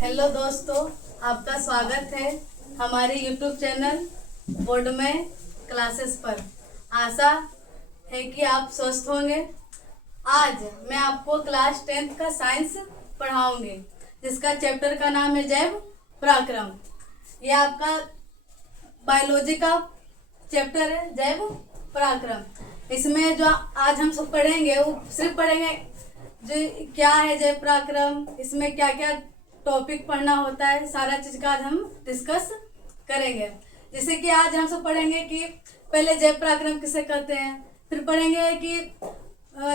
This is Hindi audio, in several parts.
हेलो दोस्तों, आपका स्वागत है हमारे यूट्यूब चैनल बोर्ड में क्लासेस पर। आशा है कि आप स्वस्थ होंगे। आज मैं आपको क्लास 10th का साइंस पढ़ाऊंगी, जिसका चैप्टर का नाम है जैव पराक्रम। यह आपका बायोलॉजी का चैप्टर है, जैव पराक्रम। इसमें जो आज हम सब पढ़ेंगे वो सिर्फ पढ़ेंगे जो क्या है जैव पराक्रम, इसमें क्या क्या टॉपिक पढ़ना होता है, सारा चीज का आज हम डिस्कस करेंगे। जैसे कि आज हम सब पढ़ेंगे कि पहले जैव पराक्रम किसे कहते हैं, फिर पढ़ेंगे कि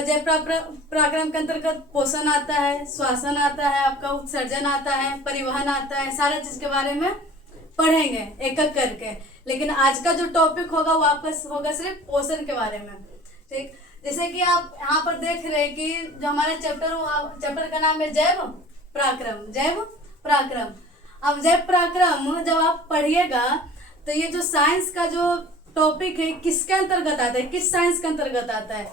जैव पराक्रम के अंतर्गत पोषण आता है, श्वसन आता है, आपका उत्सर्जन आता है, परिवहन आता है, सारा चीज के बारे में पढ़ेंगे एक एक करके। लेकिन आज का जो टॉपिक होगा वो आपका होगा सिर्फ पोषण के बारे में। ठीक, जैसे कि आप यहाँ पर देख रहे हैं कि जो हमारा चैप्टर का नाम है जैव पराक्रम। जैव पराक्रम, अब जैव पराक्रम जब आप पढ़िएगा तो ये जो साइंस का जो टॉपिक है किसके अंतर्गत आता है, किस साइंस के अंतर्गत आता है,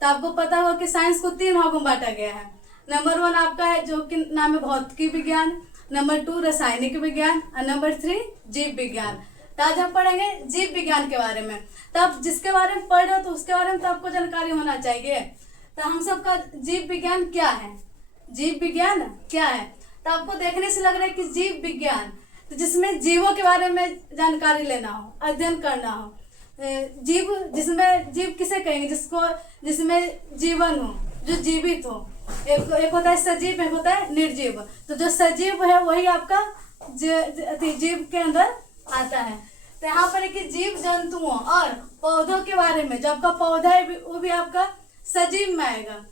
तो आपको पता होगा कि साइंस को 3 भागों में बांटा गया है। नंबर 1 आपका है जो कि नाम है भौतिकी विज्ञान, नंबर 2 रासायनिक विज्ञान और नंबर 3 जीव विज्ञान। तो आज हम पढ़ेंगे जीव विज्ञान के बारे में। तो आप जिसके बारे में पढ़ रहे हो तो उसके बारे में तो आपको जानकारी होना चाहिए। तो हम सबका जीव विज्ञान क्या है, जीव विज्ञान क्या है, तो आपको देखने से लग रहा है कि जीव विज्ञान तो जिसमें जीवों के बारे में जानकारी लेना हो, अध्ययन करना हो। जीव, जिसमें जीव किसे कहेंगे, जिसमें जीवन हो, जो जीवित हो। एक होता है सजीव, एक होता है निर्जीव। तो जो सजीव है वही आपका जीव के अंदर आता है। तो यहाँ पर है कि जीव जंतुओं और पौधों के बारे में, जो आपका पौधा है वो भी आपका सजीव में आएगा,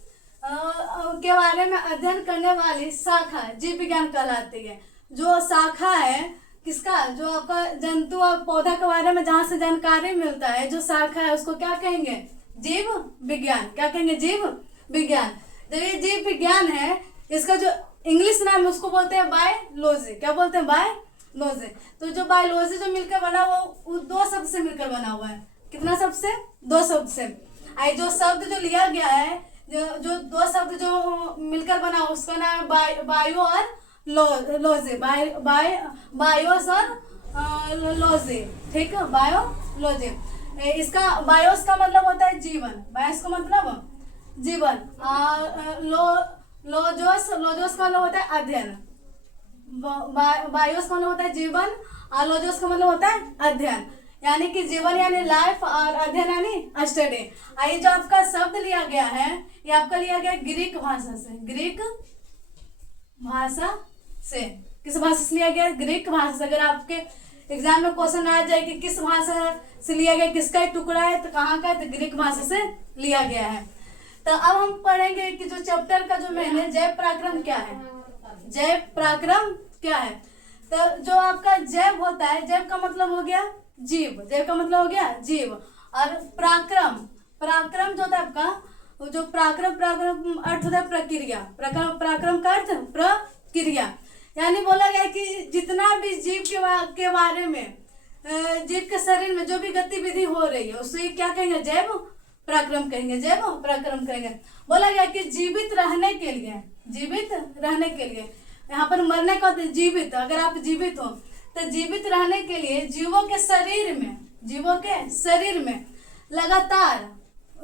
के बारे में अध्ययन करने वाली शाखा जीव विज्ञान कहलाती है। जो शाखा है किसका, जो आपका जंतु और पौधा के बारे में जहाँ से जानकारी मिलता है, जो शाखा है उसको क्या कहेंगे, जीव विज्ञान। क्या कहेंगे, जीव विज्ञान। जब ये जीव विज्ञान है, इसका जो इंग्लिश नाम है उसको बोलते हैं बायोलॉजी। क्या बोलते हैं, बायोलॉजी। तो जो बायोलॉजी जो मिलकर बना वो 2 शब्द से मिलकर बना हुआ है। कितना शब्द से, 2 शब्द से। जो शब्द जो लिया गया है, जो 2 शब्द जो मिलकर बना उसका नाम है बायो और लॉजी। बायोस और लॉजी, ठीक है, बायोलॉजी। इसका बायोस का मतलब होता है जीवन, बायोस का मतलब जीवन। लोजोस का मतलब होता है अध्ययन। बायोस का मतलब होता है जीवन और लोजोस का मतलब होता है अध्ययन, यानी कि जीवन यानी लाइफ और अध्ययन यानी स्टडी। ये जो आपका शब्द लिया गया है ये आपका लिया गया ग्रीक भाषा से। ग्रीक भाषा से, किस भाषा से लिया गया, ग्रीक भाषा से। अगर आपके एग्जाम में क्वेश्चन आ जाए कि किस भाषा से लिया गया, किसका टुकड़ा है, तो कहाँ का है, तो ग्रीक भाषा से लिया गया है। तो अब हम पढ़ेंगे कि जो चैप्टर का जो मेन है जैव पराक्रम क्या है। जैव पराक्रम क्या है, तो जो आपका जैव होता है, जैव का मतलब हो गया जीव, जैव का मतलब हो गया जीव। और पराक्रम, पराक्रम जो होता है आपका, जो पराक्रम अर्थ होता है प्रक्रिया। पराक्रम का अर्थ प्रक्रिया, यानी बोला गया कि जितना भी जीव के बारे में, जीव के शरीर में जो भी गतिविधि हो रही है उसे क्या कहेंगे, जैव पराक्रम कहेंगे, जैव पराक्रम कहेंगे। बोला गया कि जीवित रहने के लिए, जीवित रहने के लिए, यहाँ पर मरने का जीवित, अगर आप जीवित हो तो जीवित रहने के लिए जीवों के शरीर में लगातार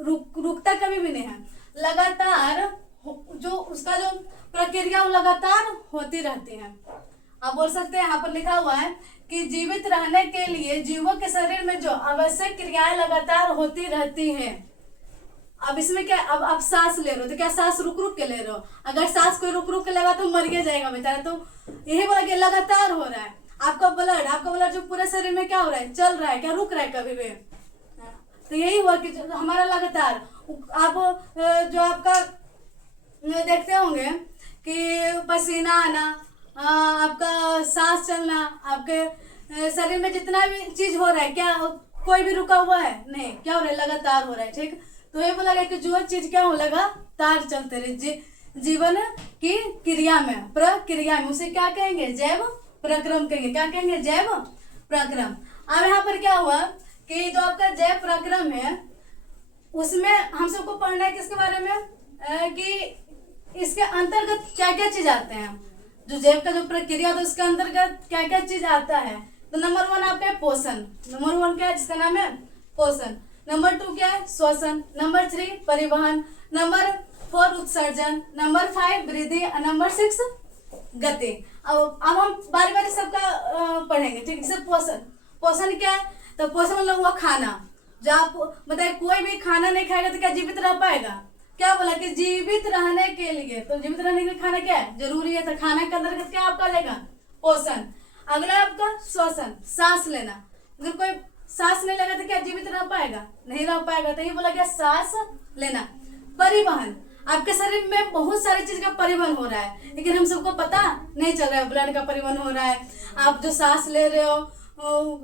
रुकता कभी भी नहीं है, लगातार जो उसका जो प्रक्रिया वो लगातार होती रहती है। आप बोल सकते हैं, यहाँ पर लिखा हुआ है कि जीवित रहने के लिए जीवों के शरीर में जो आवश्यक क्रियाएं लगातार होती रहती हैं। अब इसमें क्या, अब आप सांस ले रहे हो तो क्या सांस रुक रुक के ले रहे हो, अगर सांस कोई रुक रुक के लेगा तो मर जाएगा बेचारा। तो यही बोला कि लगातार हो रहा है। आपका ब्लड जो पूरे शरीर में क्या हो रहा है, चल रहा है, क्या रुक रहा है कभी भी। तो यही हुआ कि हमारा लगातार, आप जो आपका देखते होंगे कि पसीना आना, आपका सांस चलना, आपके शरीर में जितना भी चीज हो रहा है, क्या कोई भी रुका हुआ है नहीं, क्या हो रहा है, लगातार हो रहा है। ठीक, तो ये बोला गया कि जो चीज क्या हो, लगातार चलते रहे जीवन की क्रिया में, प्रक्रिया में, उसे क्या कहेंगे, जैव पराक्रम कहेंगे। क्या कहेंगे, जैव पराक्रम। अब यहाँ पर क्या हुआ कि जो आपका जैव पराक्रम है उसमें हम सबको पढ़ना है किसके बारे में, कि इसके अंतर्गत क्या क्या चीज आते हैं। जो जैव का जो प्रक्रिया होता है उसके अंतर्गत क्या क्या चीज आता है। तो नंबर 1 आपका है पोषण। नंबर 1 क्या है जिसका नाम है पोषण। नंबर 2 क्या है श्वसन। नंबर 3 परिवहन। नंबर 4 उत्सर्जन। नंबर 5 वृद्धि। नंबर 6 गति। अब हम बारी बारी सबका पढ़ेंगे, ठीक है। जैसे पोषण, पोषण क्या है, तो पोषण मतलब हुआ खाना। जो आप बताए कोई भी खाना नहीं खाएगा तो क्या जीवित रह पाएगा। क्या बोला कि जीवित रहने के लिए, तो जीवित रहने के लिए खाना क्या है जरूरी है। तो खाना के अंतर्गत क्या आपका आ जाएगा पोषण। अगला है आपका श्वसन, सांस लेना। अगर कोई सांस नहीं लेगा तो क्या जीवित रह पाएगा, नहीं रह पाएगा। तो ये बोला गया सांस लेना। परिवहन, आपके शरीर में बहुत सारी चीज का परिवहन हो रहा है लेकिन हम सबको पता नहीं चल रहा है। ब्लड का परिवहन हो रहा है, आप जो सांस ले रहे हो,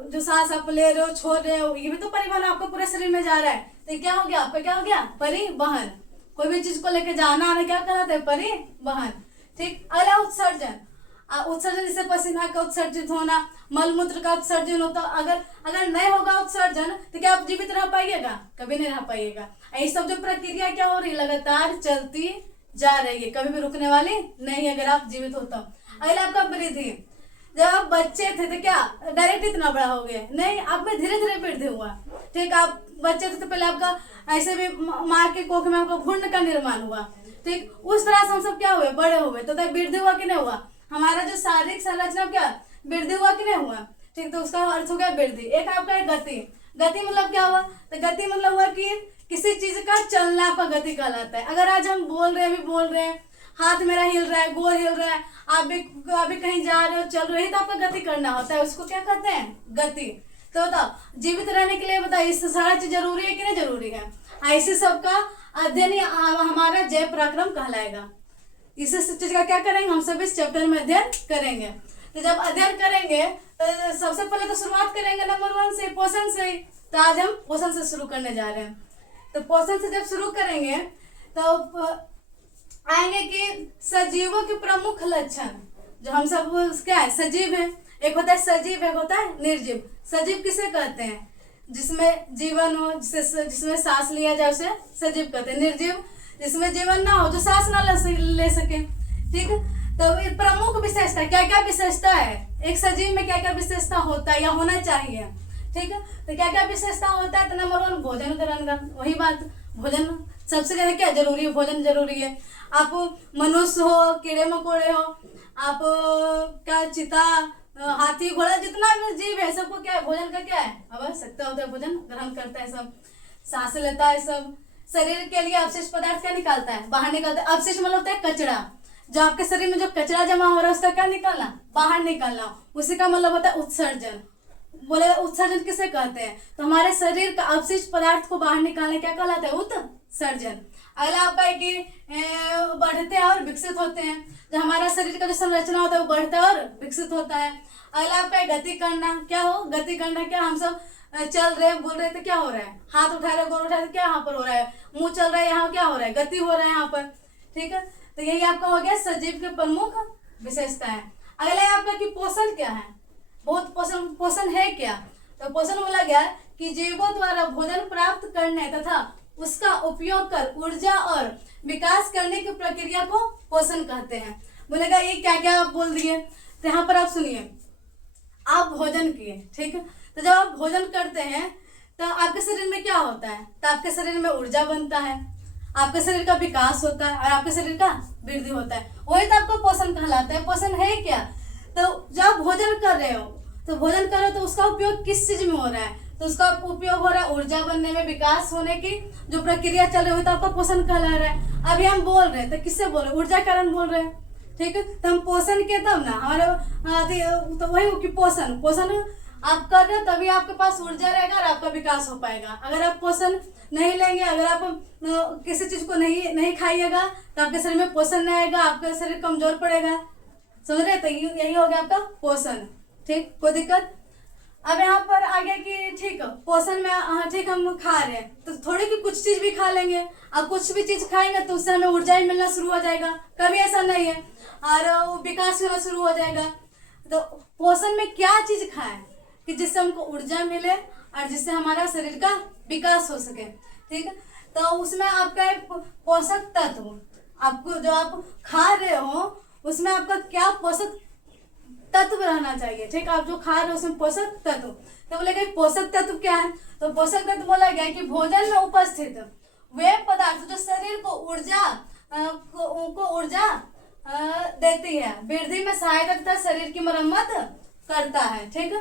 जो सांस आप ले रहे हो छोड़ रहे हो, ये भी तो परिवहन आपको पूरे शरीर में जा रहा है। तो क्या हो गया आपका, क्या हो गया परिवहन। कोई भी चीज को लेकर जाना आना क्या कहलाता है परिवहन, ठीक। अगला उत्सर्जन। उत्सर्जन जैसे पसीना का उत्सर्जित होना, मल मूत्र का उत्सर्जन होता। अगर नहीं होगा उत्सर्जन तो क्या आप जीवित रह पाइएगा, कभी नहीं रह पाइएगा। ये सब जो प्रक्रिया क्या हो रही है लगातार चलती जा रही है, कभी भी रुकने वाली नहीं अगर आप जीवित होता। अगला आपका वृद्धि। जब आप बच्चे थे तो क्या डायरेक्ट इतना बड़ा हो गए, नहीं, आप में धीरे धीरे वृद्धि हुआ, ठीक। आप बच्चे थे तो पहले आपका ऐसे भी माँ के कोख में आपका भ्रूण का निर्माण हुआ, ठीक। उस तरह से हम सब क्या हुए, बड़े हुए। तो वृद्धि हुआ कि नहीं हुआ, हमारा जो शारीरिक संरचना क्या वृद्धि हुआ कि नहीं हुआ, ठीक। तो उसका अर्थ हो गया वृद्धि। एक आपका है गति। गति मतलब क्या हुआ, तो गति मतलब हुआ कि किसी चीज का चलना आपका गति कहलाता है। अगर आज हम बोल रहे हैं, अभी बोल रहे हैं, हाथ मेरा हिल रहा है, गोर हिल रहा है, आप भी कहीं जा रहे हो, चल रहे हो, तो आपका गति करना होता है, उसको क्या कहते हैं गति। तो बताओ जीवित रहने के लिए बताओ इस सारा चीज जरूरी है कि नहीं जरूरी है। ऐसे सबका अध्ययन हमारा जैव पराक्रम कहलाएगा। इस चीज का क्या करेंगे हम सब इस चैप्टर में अध्ययन करेंगे। तो जब अध्ययन करेंगे तो सबसे पहले तो शुरुआत करेंगे नंबर 1 से, पोषण से। तो आज हम पोषण से शुरू करने जा रहे हैं। तो पोषण से जब शुरू करेंगे तो आएंगे कि सजीवों के प्रमुख लक्षण। जो हम सब क्या है सजीव है, एक होता है सजीव, एक होता है निर्जीव। सजीव किसे कहते हैं, जिसमें जीवन हो, जिसमें सांस लिया जाए उसे सजीव कहते हैं। निर्जीव जिसमें जीवन ना हो, जो सांस ना ले सके, ठीक। तो ये प्रमुख विशेषता क्या क्या विशेषता है, एक सजीव में क्या क्या विशेषता होता है या होना चाहिए, ठीक है। तो क्या क्या विशेषता होता है, तो नंबर 1 भोजन ग्रहण का, वही बात, भोजन सबसे ज्यादा क्या जरूरी है, भोजन जरूरी है। आप मनुष्य हो, कीड़े मकोड़े हो, आप क्या चीता, हाथी घोड़ा, जितना भी जीव है सबको क्या है भोजन का क्या है आवश्यकता होता है, भोजन ग्रहण करता है, सब सांस लेता है, सब शरीर के लिए अवशिष्ट पदार्थ क्या निकालता है, बाहर निकालता है। अवशिष्ट मतलब होता है कचरा, जो आपके शरीर में जो कचरा जमा हो रहा है उसका क्या निकालना, बाहर निकालना, उसी का मतलब होता है उत्सर्जन। बोले उत्सर्जन किसे कहते हैं, तो हमारे शरीर का अवशिष्ट पदार्थ को बाहर निकालने क्या कहलाता है उत्सर्जन। अगला आपका है कि बढ़ते हैं और विकसित होते हैं, जो हमारा शरीर का जो संरचना होता है वो बढ़ता है और विकसित होता है। अगला आपका है गति करना, क्या हो गति करना, क्या हम सब चल रहे हैं, बोल रहे तो क्या हो रहा है, हाथ उठा रहे, गोर उठा रहे, क्या यहाँ पर हो रहा है, मुंह चल रहा है, यहाँ क्या हो रहा है, गति हो रहा है यहाँ पर, ठीक है। तो यही आपका हो गया सजीव के प्रमुख विशेषता है। अगला है आपका कि पोषण क्या है, बहुत पोषण है क्या, तो पोषण बोला गया कि जीवों द्वारा भोजन प्राप्त करने तथा उसका उपयोग कर ऊर्जा और विकास करने की प्रक्रिया को पोषण कहते हैं। बोलेगा ये क्या क्या आप बोल दिए, तो यहाँ पर आप सुनिए, आप भोजन किए, ठीक है। तो जब आप भोजन करते हैं तो आपके शरीर में क्या होता है, तो आपके शरीर में ऊर्जा बनता है, आपके शरीर का विकास होता है और आपके शरीर का वृद्धि होता है, वही तो आपको पोषण कहलाता है। पोषण है क्या, तो जब भोजन कर रहे हो तो भोजन कर रहे हो तो उसका उपयोग किस चीज में हो रहा है, तो उसका उपयोग हो रहा है ऊर्जा बनने में, विकास होने की जो प्रक्रिया चल रही है तो आपका पोषण कहला रहा है। अभी हम बोल रहे हैं तो किससे बोल रहे हैं, ऊर्जा कारण बोल रहे हैं, ठीक है। तो हम पोषण के तब ना हमारे तो वही कि पोषण आप कर रहे हो तभी आपके पास ऊर्जा रहेगा और आपका विकास हो पाएगा। अगर आप पोषण नहीं लेंगे, अगर आप किसी चीज को नहीं खाइएगा तो आपके शरीर में पोषण नहीं आएगा, आपका शरीर कमजोर पड़ेगा, समझ रहे। तो यही हो गया आपका पोषण, ठीक, कोई दिक्कत। अब यहाँ पर आ गया कि ठीक है पोषण में, हाँ ठीक हम खा रहे हैं तो थोड़ी कि कुछ चीज भी खा लेंगे, अब कुछ भी चीज खाएंगे तो उससे हमें ऊर्जा ही मिलना शुरू हो जाएगा, कभी ऐसा नहीं है, और विकास होना शुरू हो जाएगा। तो पोषण में क्या चीज खाएं कि जिससे हमको ऊर्जा मिले और जिससे हमारा शरीर का विकास हो सके, ठीक है। तो उसमें आपका एक पोषक तत्व आपको जो आप खा रहे हो उसमें आपका क्या पोषक तत्व रहना चाहिए, ठीक। आप जो खा रहे हो उसमें पोषक तत्व, तो बोलेगा पोषक तत्व क्या है, तो पोषक तत्व बोला गया कि भोजन में उपस्थित वे पदार्थ जो शरीर को ऊर्जा देती है, वृद्धि में सहायता तथा शरीर की मरम्मत करता है, ठीक।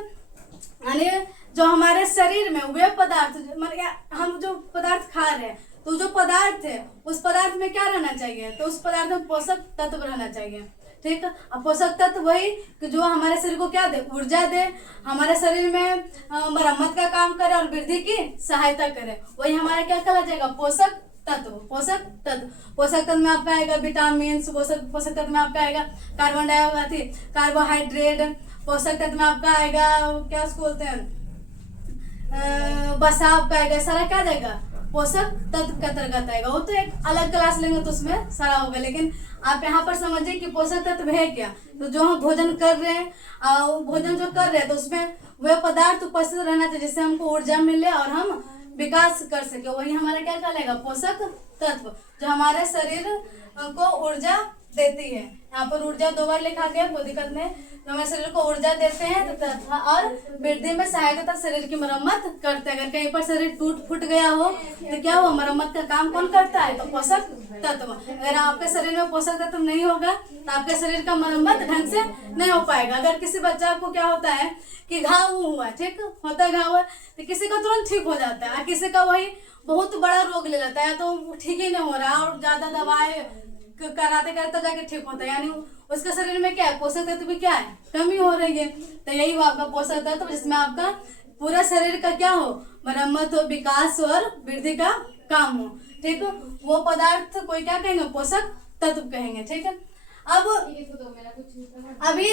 यानी जो हमारे शरीर में वे पदार्थ मतलब हम जो पदार्थ खा रहे हैं, तो जो पदार्थ है उस पदार्थ में क्या रहना चाहिए, तो उस पदार्थ में पोषक तत्व रहना चाहिए, ठीक। अब पोषक तत्व वही कि जो हमारे शरीर को क्या दे, ऊर्जा दे, हमारे शरीर में मरम्मत का काम करे और वृद्धि की सहायता करे, वही हमारा क्या कहला जाएगा, पोषक तत्व। पोषक तत्व में आपका आएगा विटामिन, पोषक तत्व में आपका आएगा कार्बोहाइड्रेट, पोषक तत्व में आपका आएगा क्या उसको बोलते हैं वसा आपका आएगा, सारा क्या जाएगा पोषक तत्व के अंतर्गत आएगा। वो तो एक अलग क्लास लेंगे तो उसमें सारा होगा, लेकिन आप यहाँ पर समझिए कि पोषक तत्व है क्या, तो जो हम भोजन कर रहे हैं भोजन जो कर रहे हैं तो उसमें वह पदार्थ उपस्थित रहना चाहिए जिससे हमको ऊर्जा मिले और हम विकास कर सके, वही हमारा क्या कहलाएगा, पोषक तत्व, जो हमारे शरीर को ऊर्जा देती है। यहाँ पर ऊर्जा 2 बार लिखा गया, कोई दिक्कत नहीं, जो हमारे शरीर को ऊर्जा देते हैं तथा और वृद्धि में सहायता तथा शरीर की मरम्मत करते हैं। अगर कहीं पर शरीर टूट फूट गया हो तो क्या हो, मरम्मत का काम कौन करता है, तो पोषक तत्व। अगर आपके शरीर में पोषक तत्व नहीं होगा तो आपके शरीर का मरम्मत ढंग से नहीं हो पाएगा। अगर किसी बच्चा को क्या होता है कि घाव हुआ, ठीक होता है घाव, तो किसी का तुरंत ठीक हो जाता है, किसी का वही बहुत बड़ा रोग ले लेता है, तो ठीक ही नहीं हो रहा और ज्यादा दवाई कराते करते जाके ठीक होता है, यानी उसके शरीर में क्या है, पोषक तत्व की क्या है, कमी हो रही है। तो यही हुआ आपका पोषक तत्व, जिसमें आपका पूरा शरीर का क्या हो, मरम्मत हो, विकास और वृद्धि का काम हो, ठीक है। वो पदार्थ कोई क्या कहेंगे, पोषक तत्व कहेंगे, ठीक है। अब अभी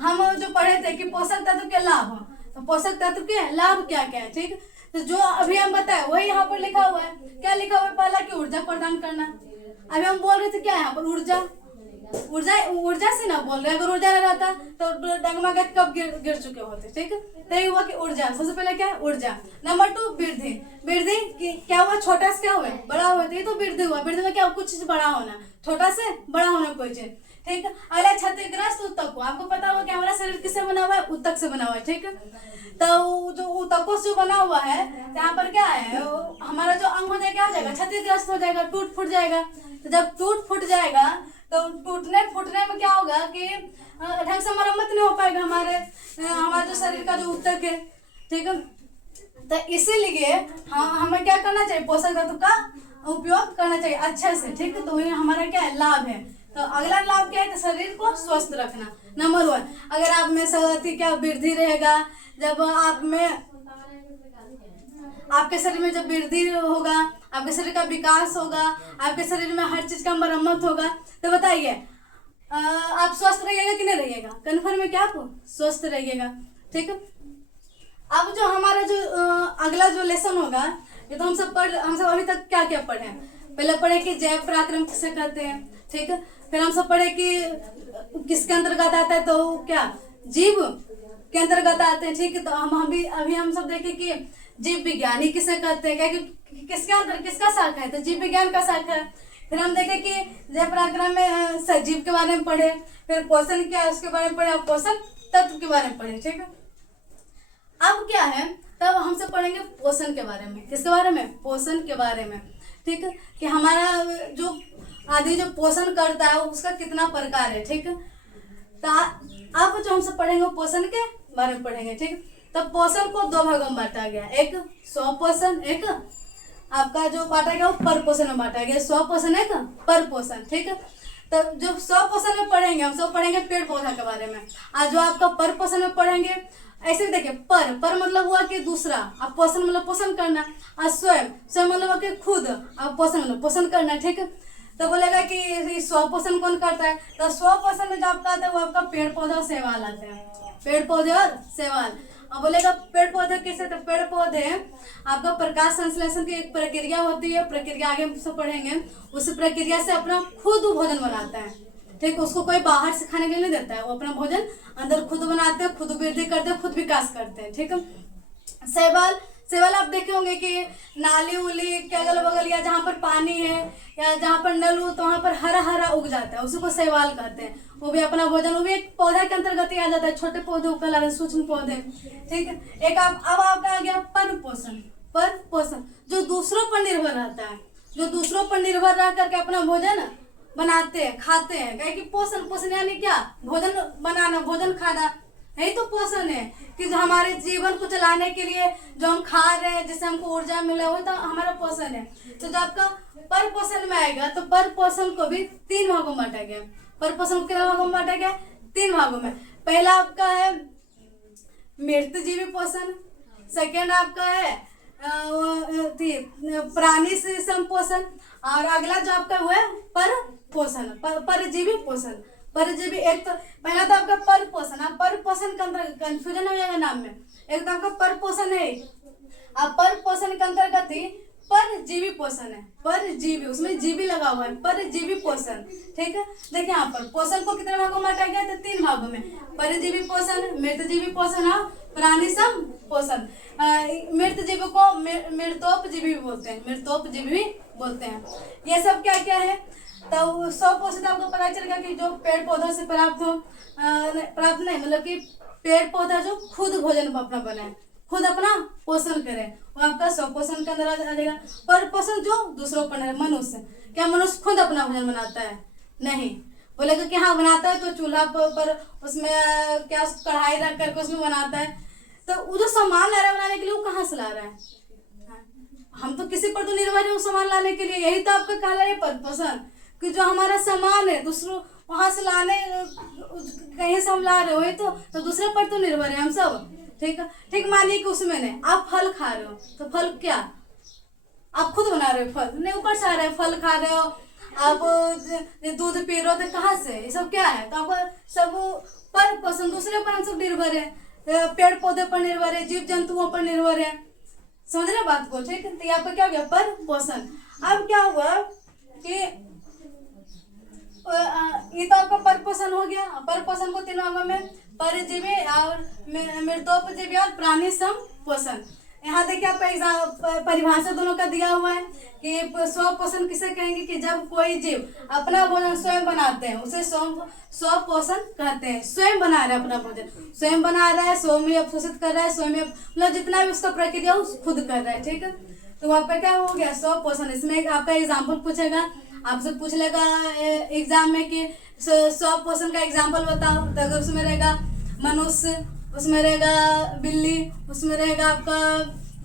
हम जो पढ़े थे कि पोषक तत्व के लाभ, तो पोषक तत्व के लाभ क्या क्या है, ठीक। तो जो अभी हम बताए वही यहाँ पर लिखा हुआ है, क्या लिखा हुआ है, पहला कि ऊर्जा प्रदान करना। अभी हम बोल रहे थे क्या यहाँ पर, ऊर्जा से ना बोल रहे, अगर ऊर्जा ना रहता तो डगमा के कब गिर चुके होते, ठीक है। तो ये हुआ कि ऊर्जा, सबसे पहले क्या है, ऊर्जा। नंबर 2 वृद्धि क्या हुआ, छोटा से क्या हुआ, बड़ा हुआ, तो ये तो वृद्धि हुआ। वृद्धि में क्या, कुछ चीज बड़ा होना, छोटा से बड़ा होना कोई चीज, ठीक है। अगला क्षतिग्रस्त ऊतक, आपको पता होगा कि हमारा शरीर किससे बना हुआ है, ऊतक से बना हुआ है, ठीक है। तो जो ऊतकों से बना हुआ है, यहाँ पर क्या है, हमारा जो अंग हो जाएगा क्या हो जाएगा, क्षतिग्रस्त हो जाएगा, टूट फूट जाएगा। तो जब टूट फूट जाएगा तो टूटने फूटने में क्या होगा कि ढंग से मरम्मत नहीं हो पाएगा हमारे जो शरीर का जो ऊतक है, ठीक है। तो इसीलिए हमें क्या करना चाहिए, पोषक तत्व का उपयोग करना चाहिए अच्छे से, ठीक है। तो ये हमारा क्या है, लाभ है। तो अगला लाभ क्या है, तो शरीर को स्वस्थ रखना। नंबर 1, अगर आप में क्या वृद्धि रहेगा, जब आप में आपके शरीर में जब वृद्धि होगा, आपके शरीर का विकास होगा, आपके शरीर में हर चीज का मरम्मत होगा, तो बताइए आप स्वस्थ रहिएगा कि नहीं रहिएगा, कन्फर्म है क्या आप स्वस्थ रहिएगा, ठीक है। अब जो हमारा जो अगला जो लेसन होगा, ये तो हम सब अभी तक क्या क्या पढ़े, पहले पढ़े कि जैव पराक्रम किसे कहते हैं, ठीक है। फिर हम सब पढ़े कि किसके अंतर्गत आता है, तो क्या जीव के अंतर्गत आते हैं, ठीक है। तो अभी हम सब देखे कि जीव विज्ञानी किसे कहते हैं, क्या किसके अंदर किसका शाखा है, तो जीव विज्ञान का शाखा है। फिर हम देखे कि जैव पराक्रम में सजीव के बारे में पढ़े, फिर पोषण क्या है उसके बारे में पढ़े, और पोषक तत्व के बारे में पढ़े, ठीक है। अब क्या है, तब हम सब पढ़ेंगे पोषण के बारे में, किसके बारे में, पोषण के बारे में, ठीक है। कि हमारा जो आदि जो पोषण करता है उसका कितना प्रकार है, ठीक है। तो अब जो हम सब पढ़ेंगे पोषण के बारे में पढ़ेंगे, ठीक है। तब पोषण को 2 भागों में बांटा गया, एक स्वपोषण, एक आपका जो बांटा गया वो पर पोषण में बांटा गया, स्वपोषण एक पर पोषण, ठीक है। तो जो स्वपोषण में पढ़ेंगे हम सब पढ़ेंगे पेड़ पौधा के बारे में, और जो आपका पर पोषण में पढ़ेंगे, ऐसे देखिए पर मतलब हुआ कि दूसरा, अब पोषण मतलब पोषण करना, और स्वयं मतलब हुआ कि खुद, अब पोषण मतलब पोषण करना, ठीक है। तो बोलेगा कि स्वपोषण कौन करता है, तो स्वपोषण में जो आपका आता है वो आपका पेड़ पौधे और शैवाल आते हैं, पेड़ पौधे और शैवाल। अब बोलेगा पेड़ पौधे किसे, तो पेड़ पौधे आपका प्रकाश संश्लेषण की एक प्रक्रिया होती है, प्रक्रिया आगे हम सब पढ़ेंगे, उस प्रक्रिया से अपना खुद भोजन बनाता है, ठीक। उसको कोई बाहर से खाने के लिए नहीं देता है, वो अपना भोजन अंदर खुद बनाते हैं, खुद वृद्धि करते हैं, खुद विकास करते हैं, ठीक है। शैवाल शैवाल आप देखे होंगे कि नाली उली के अगल बगल या जहाँ पर पानी है या जहाँ पर नल हो तो वहाँ पर हरा हरा उग जाता है, उसी को शैवाल कहते हैं। वो भी अपना भोजन, वो भी एक पौधा के अंतर्गत ही आ जाता है, छोटे पौधे को कहलाते हैं, सूक्ष्म पौधे। ठीक है, एक अब आपका आ गया पर पोषण। पर पोषण जो दूसरों पर निर्भर रहता है, जो दूसरों पर निर्भर रह करके अपना भोजन बनाते हैं, खाते हैं। कहे कि पोषण, पोषण यानी क्या? भोजन बनाना, भोजन खाना, यही तो पोषण है कि जो हमारे जीवन को चलाने के लिए जो हम खा रहे हैं, जिससे हमको ऊर्जा मिला, वो तो हमारा पोषण है। तो जब आपका पर पोषण में आएगा तो पर पोषण को भी 3 भागों में बांटा गया। पर पोषण को कितने भागों में बांटा गया? 3 भागों में। पहला आपका है मृतजीवी पोषण, सेकेंड आपका है प्राणी से संपोषण, और अगला जो आपका हुआ है पर पोषण, परजीवी पोषण। परजीवी एक तो पहला तो आपका पर पोषण। आप पर पोषण के अंतर्गत कंफ्यूजन हो जाएगा नाम में। एक तो आपका पर पोषण है, आप पर पोषण के अंतर्गत ही परजीवी पोषण है। परजीवी, उसमें जीवी लगा हुआ है, परजीवी पोषण। ठीक है, देखिए यहाँ पर पोषण को कितने भागों में बांटा गया? तो 3 भागों में। परजीवी पोषण, मृतजीवी पोषण और प्राणी सम पोषण। मृतजीवी को मृतोपजीवी भी बोलते हैं, मृतोपजीवी भी बोलते हैं। ये सब क्या क्या है? तो 100% आपको पता चलेगा कि जो पेड़ पौधों से प्राप्त हो, प्राप्त नहीं मतलब कि पेड़ पौधा जो खुद भोजन अपना बनाए, खुद अपना पोषण करे, वो आपका 100% के अंदर आ जाएगा। पर पोषण जो दूसरों पर है, मनुष्य, क्या मनुष्य खुद अपना भोजन बनाता है? नहीं। बोलेगा कि हाँ बनाता है, तो चूल्हा पर उसमें क्या कढ़ाई रख करके उसमें बनाता है। तो वो जो सामान ला रहा है बनाने के लिए, वो कहाँ से ला रहा है? हम तो किसी पर तो निर्भर है वो सामान लाने के लिए। यही तो आपका कहला है पर पोषण, कि जो हमारा सामान है दूसरों वहां से लाने, कहीं से हम ला रहे हो, ये तो दूसरे पर तो निर्भर है हम सब। ठीक है, ठीक मानिए कि उसमें नहीं, आप फल खा रहे हो, तो फल क्या आप खुद बना रहे हो? फल नहीं, ऊपर से आ रहे हैं। फल खा रहे हो आप, दूध पी रहे हो, तो कहाँ से? ये सब क्या है? तो आपका सब पर पोषण दूसरे पर हम सब निर्भर है, पेड़ पौधे पर निर्भर है, जीव जंतुओं पर निर्भर है। समझ रहे बात को? ठीक है, तो यहाँ पर क्या हो गया? पर पोषण। अब क्या हुआ कि ये तो आपका पर पोषण हो गया। पर पोषण को 3 भागों में, परजीवी और मृतोपजीवी और प्राणी सम पोषण। यहाँ देखिए आपका परिभाषा दोनों का दिया हुआ है कि स्वपोषण किसे कहेंगे? कि जब कोई जीव अपना भोजन स्वयं बनाते हैं, उसे स्वपोषण कहते हैं। स्वयं बना रहा है अपना भोजन, स्वयं बना रहा है, स्वयं ही अवशोषित कर रहा है, स्वयं मतलब जितना भी उसका प्रक्रिया खुद कर रहा है। ठीक है, तो आपका क्या हो गया? स्वपोषण। इसमें आपका एग्जाम्पल पूछेगा, आपसे पूछ लेगा एग्जाम में कि स्वपोषण का एग्जाम्पल बताओ। तो अगर उसमें रहेगा मनुष्य, उसमें रहेगा बिल्ली, उसमें रहेगा आपका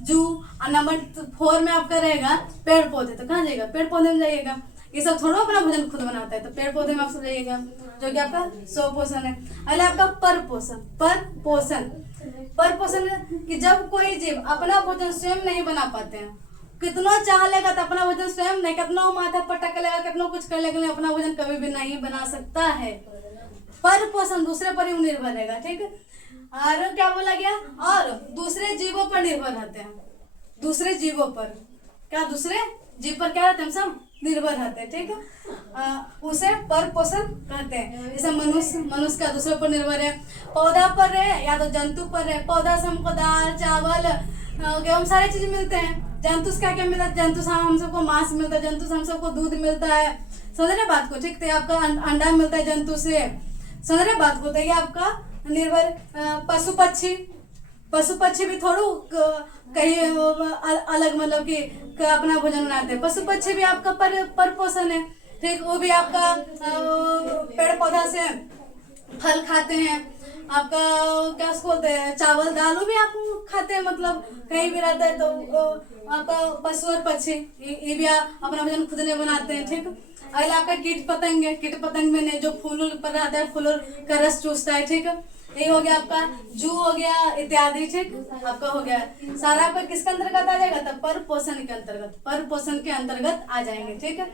जू, और नंबर 4 में आपका रहेगा पेड़ पौधे। तो कहाँ जाएगा? पेड़ पौधे में जाइएगा। ये सब थोड़ा अपना भोजन खुद बनाता है, तो पेड़ पौधे में आप सब जाइएगा, जो कि आपका स्वपोषण है। अगला आपका पर पोषण। पर पोषण, पर पोषण कि जब कोई जीव अपना भोजन स्वयं नहीं बना पाते हैं, कितना चाह लेगा तो अपना भोजन स्वयं नहीं, कितना माथा पटक लेगा, कितना कुछ कर लेगा, अपना भोजन कभी भी नहीं बना सकता है। पर पोषण दूसरे पर ही निर्भर रहेगा। ठीक है, और क्या बोला गया? और दूसरे जीवों पर निर्भर रहते हैं। दूसरे जीवों पर क्या? दूसरे जीव पर क्या रहते हैं? हम सब निर्भर रहते हैं। ठीक है, उसे पर पोषण कहते हैं। जैसे मनुष्य का दूसरे पर निर्भर है, पौधा पर है या तो जंतु पर है। पौधा से हमको दाल चावल गेहूं सारे चीज मिलते हैं। जंतु से क्या क्या मिलता है? जंतु से हम सबको मांस मिलता है, जंतु से हम सबको दूध मिलता है। समझ रहे बात को? ठीक, तो आपका अंडा मिलता है जंतु से। समझ रहे बात को? तो ये आपका निर्भर। पशु पक्षी भी थोड़ू कहीं अलग मतलब कि अपना भोजन बनाते हैं। पशु पक्षी भी आपका पर पोषण है। ठीक, वो भी आपका पेड़ पौधा से फल खाते हैं। आपका क्या बोलते हैं? चावल दाल, वो भी आप खाते हैं, मतलब कहीं भी रहता है। तो आपका पशु और पक्षी ये भी अपना भोजन खुद नहीं बनाते हैं। ठीक, अगला आपका कीट पतंग है। कीट पतंग में जो फूल पर रहता है, फूल का रस चूसता है। ठीक, ये हो गया आपका जू हो गया इत्यादि। ठीक, आपका हो गया सारा आपका किसके अंतर्गत आ जाएगा? तो पर पोषण के अंतर्गत, पर पोषण के अंतर्गत आ जाएंगे। ठीक है,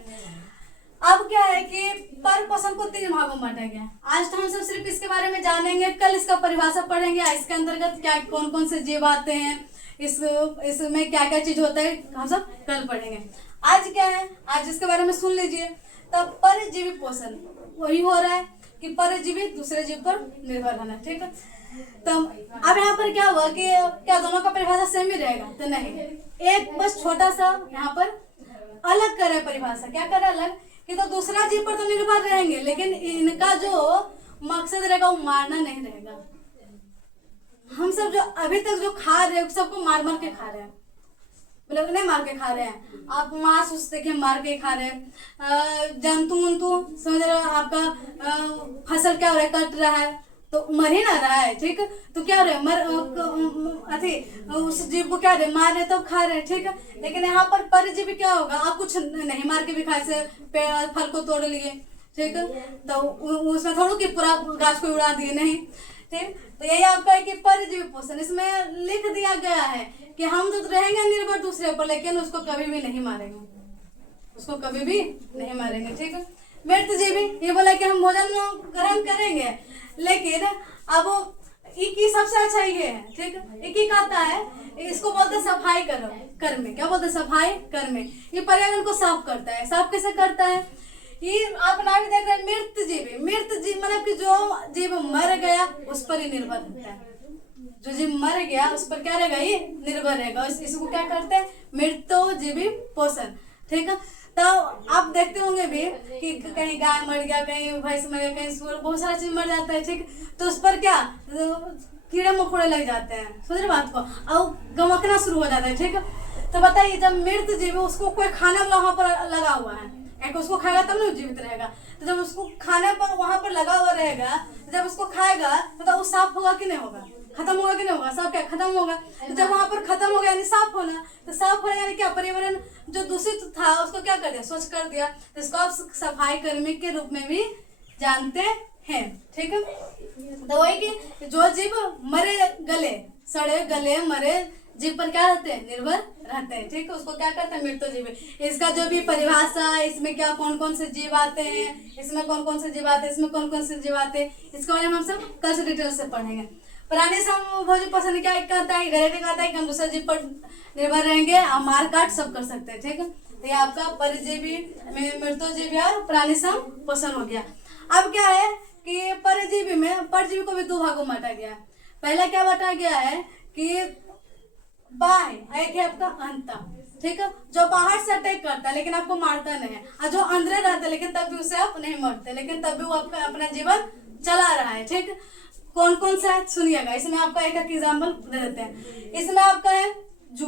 अब क्या है कि पर पोषण को 3 भागों में बांटा गया। आज तो हम सब सिर्फ इसके बारे में जानेंगे, कल इसका परिभाषा पढ़ेंगे, इसके अंतर्गत क्या कौन कौन से जीव आते हैं, इसमें क्या क्या चीज होता है, हम सब कल पढ़ेंगे। आज क्या है? आज इसके बारे में सुन लीजिए। तब परजीवी पोषण वही हो रहा है कि परजीवी दूसरे जीव पर निर्भर रहना। ठीक है, तो अब यहाँ पर क्या हुआ कि क्या दोनों का परिभाषा सेम ही रहेगा? तो नहीं, एक बस छोटा सा यहाँ पर अलग करे परिभाषा। क्या करे अलग? कि तो दूसरा जीव पर तो निर्भर रहेंगे, लेकिन इनका जो मकसद रहेगा वो मारना नहीं रहेगा। हम सब जो अभी तक जो खा रहे हैं सबको मार मार के खा रहे हैं, मतलब नहीं मार के खा रहे हैं। आप मांस उस देखिए मार के खा रहे हैं, जंतु उंतु समझ रहे हो, आपका फसल क्या हो रहा है, कट रहा है तो मर ही ना रहा है। ठीक है, तो क्या हो रहा है, उस जीव को क्या रहे मार रहे तो खा रहे। ठीक है, लेकिन यहाँ पर परजीवी क्या होगा, आप कुछ नहीं मार के भी खा से फल को तोड़ लिए। ठीक है, तो उसमें थोड़ा कि पूरा गाछ को उड़ा दिए, नहीं। ठीक, तो यही आपका है कि परजीवी पोषण इसमें लिख दिया गया है कि हम तो रहेंगे निर्भर दूसरे पर, लेकिन उसको कभी भी नहीं मारेंगे, उसको कभी भी नहीं मारेंगे। ठीक है, मृतजीवी ये बोला कि हम भोजन ग्रहण करेंगे, लेकिन अब एक ही सबसे अच्छा ये है। ठीक है, एक ही कहता है, इसको बोलते सफाई करो कर्म। क्या बोलते? सफाई कर्म। ये पर्यावरण को साफ करता है। साफ कैसे करता है? ये आप नाम ही देख रहे हैं, मृत जीव। मृत जीव मतलब कि जो जीव मर गया उस पर ही निर्भर रहता है। जो जीव मर गया उस पर क्या रहेगा, ये निर्भर रहेगा। इसको क्या करते हैं? मृतोजीवी पोषण। ठीक है, तो आप देखते होंगे भी कि कहीं गाय मर गया, कहीं भैंस मर गया, कहीं सूअर, बहुत सारा चीज मर जाता है। ठीक, तो उस पर क्या कीड़े मकोड़े लग जाते हैं, समझ रहे बात को, और गमकना शुरू हो जाता है। ठीक है, तो बताइए जब मृत जीव उसको कोई खाना वहां पर लगा हुआ है, क्या उसको खाएगा तब ना जीवित रहेगा। तो जब उसको खाने पर वहां पर लगा हुआ रहेगा, जब उसको खाएगा तो वो साफ होगा कि नहीं होगा, खत्म होगा कि नहीं होगा, सब क्या खत्म होगा। तो जब वहां पर खत्म हो गया यानी साफ होना, तो साफ होना यानी क्या, पर्यावरण जो दूषित था उसको क्या कर दिया, स्वच्छ कर दिया। तो इसको आप सफाई कर्मी के रूप में भी जानते हैं। ठीक है, तो वही कि जो जीव मरे गले, सड़े गले मरे जीव पर क्या रहते हैं, निर्भर रहते हैं। ठीक है, उसको क्या करते हैं, मृतोजीवी। इसका जो भी परिभाषा, इसमें क्या कौन कौन से जीव आते हैं, इसमें कौन कौन से जीव आते हैं, इसमें कौन कौन से जीव आते हैं, इसके बारे में हम सब कल से डिटेल से पढ़ेंगे। प्राणी समभोजी पोषण क्या कहता है, घरेलू कहता है कि हम दूसरे जीव पर निर्भर रहेंगे और मार काट सब कर सकते हैं। ठीक है, तो ये आपका परजीवी, मृतोजीवी और प्राणी सम पोषण हो गया। अब क्या है कि परजीवी में परजीवी को भी दो भागों में बांटा गया है। पहला क्या बांटा गया है कि बाह्य, एक है आपका अंत। ठीक है, जो बाहर से अटैक करता है लेकिन आपको मारता नहीं है, और जो अंदर रहता है लेकिन तब भी उसे आप नहीं मारते, लेकिन तब भी वो आपका अपना जीवन चला रहा है। ठीक, कौन कौन सा है सुनिएगा, इसमें आपका एक एक एग्जाम्पल दे देते हैं। इसमें आपका है जू,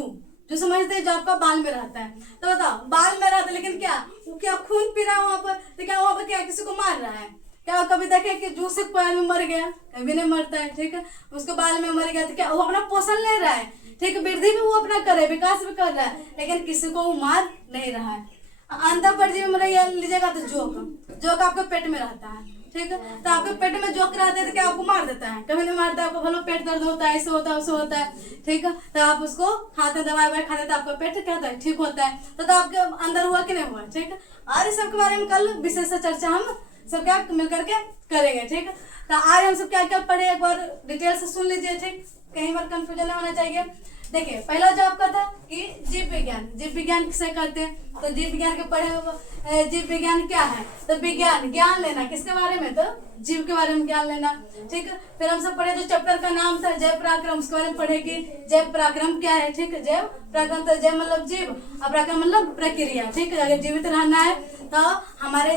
जो समझते हैं जो आपका बाल में रहता है। तो बताओ बाल में रहता है लेकिन क्या वो क्या खून पी रहा है वहां पर, तो क्या वहां पर क्या किसी को मार रहा है? क्या कभी देखे कि जू से कोई आदमी मर गया? कभी नहीं मरता है। ठीक है, उसके बाल में मर गया तो क्या वो अपना पोषण ले रहा है? ठीक है, वृद्धि भी वो अपना कर रहा है, विकास भी कर रहा है, लेकिन किसी को वो मार नहीं रहा है। अंधा परजीवी में लीजिएगा तो जोक आपके पेट में रहता है। ठीक है, तो आपके पेट में जोक रहता है तो क्या आपको मार देता है? कभी नहीं मारता है। आपको भलो पेट दर्द होता है, ऐसे होता है, वैसे होता है। ठीक है, तो आप उसको खाते दवाई ववाई खाते तो आपका पेट क्या होता है, ठीक होता है। तो आपके अंदर हुआ कि नहीं हुआ? ठीक है, और इस सब के बारे में कल विशेष चर्चा हम सब क्या मिल करके करेंगे। ठीक है, तो आज हम सब क्या क्या पढ़े एक बार डिटेल से सुन लीजिए। ठीक, कहीं बार कंफ्यूजन नहीं होना चाहिए। देखिए पहला जो आपका था कि जीव विज्ञान, जीव विज्ञान किसे कहते हैं? तो जीव विज्ञान के पढ़े, जीव विज्ञान क्या है? तो विज्ञान, ज्ञान लेना किसके बारे में? तो जीव के बारे में ज्ञान लेना। ठीक है, फिर हम सब पढ़े जो चैप्टर का नाम था जैव पराक्रम, उसके बारे में पढ़े कि जैव पराक्रम क्या है। ठीक है, जैव पराक्रम, तो जैव मतलब जीव और पराक्रम मतलब प्रक्रिया। ठीक है, अगर जीवित रहना है तो हमारे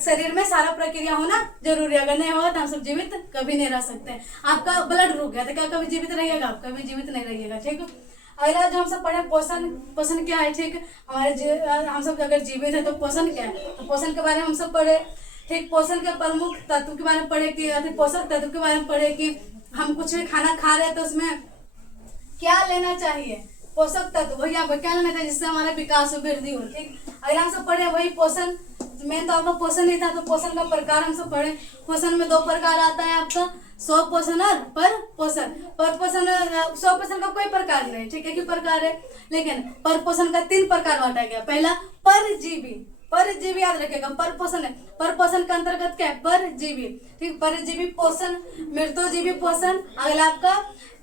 शरीर में सारा प्रक्रिया होना जरूरी है, अगर नहीं होगा तो हम सब जीवित कभी नहीं रह सकते। आपका ब्लड रुक गया तो क्या कभी जीवित रहिएगा? आप कभी जीवित नहीं रहिएगा। ठीक है, अगला जो हम सब पढ़े पोषण, पोषण क्या है? ठीक, हमारे हम सब अगर जीवित है तो पोषण क्या है? तो पोषण के बारे में हम सब पढ़े। ठीक, पोषण के प्रमुख तत्व के बारे में पढ़े कि पोषक तत्व के बारे में पढ़े कि हम कुछ भी खाना खा रहे हैं तो उसमें क्या लेना चाहिए, पोषक तत्व वही आपको क्या लेना चाहिए जिससे हमारा विकास हो, वृद्धि हो। ठीक, अगर हम सब पढ़े वही पोषण, मेन तो आपका पोषण नहीं था तो पोषण का प्रकार हम सब पढ़े। पोषण में दो प्रकार आता है आपका, स्व पोषण और पर पोषण। पर पोषण, स्व पोषण का कोई प्रकार नहीं, ठीक है, एक ही प्रकार है, लेकिन पर पोषण का 3 प्रकार बांटा गया। पहला परजीवी, परजीवी याद रखेगा, पर पोषण है, पर पोषण के अंतर्गत क्या है? परजीवी। ठीक, परजीवी पोषण, मृतोजीवी पोषण, अगला आपका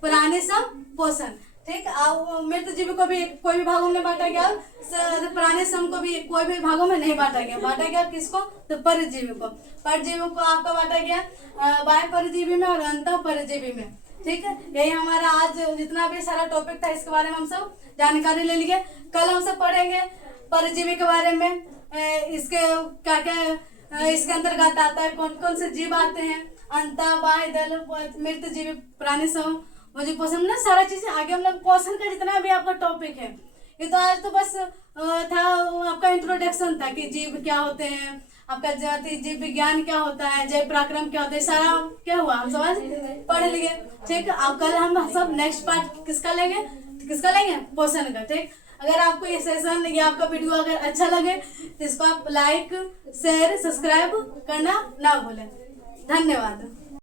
प्राणी सम पोषण। ठीक। मृत जीव को भी कोई भी भागों में बांटा गया, प्राणी सम को भी कोई भी भागों में नहीं बांटा गया। बांटा गया किसको? तो परजीवी को। परजीवी को आपका बांटा गया बाह्य परजीवी में और अंतः परजीवी में। ठीक है, यही हमारा आज जितना भी सारा टॉपिक था इसके बारे में हम सब जानकारी ले लिए। कल हम सब पढ़ेंगे परजीवी के बारे में, इसके क्या क्या इसके अंतर्गत आता है, कौन कौन से जीव आते हैं, अंतः बाह्य दल मृत जीवी प्राणी समूह। मुझे पसंद ना सारा चीज आगे हम लोग क्वेश्चन का जितना भी आपका टॉपिक है। ये तो आज तो बस था आपका इंट्रोडक्शन था कि जीव क्या होते हैं, आपका जीव विज्ञान क्या होता है, जैव पराक्रम क्या होता है, सारा क्या हुआ हम समझ पढ़ लिए। ठीक, अब कल हम सब नेक्स्ट पार्ट किसका लेंगे क्वेश्चन का। ठीक, अगर आपको ये सेशन या आपका वीडियो अगर अच्छा लगे तो इसको आप लाइक शेयर सब्सक्राइब करना ना भूलें। धन्यवाद।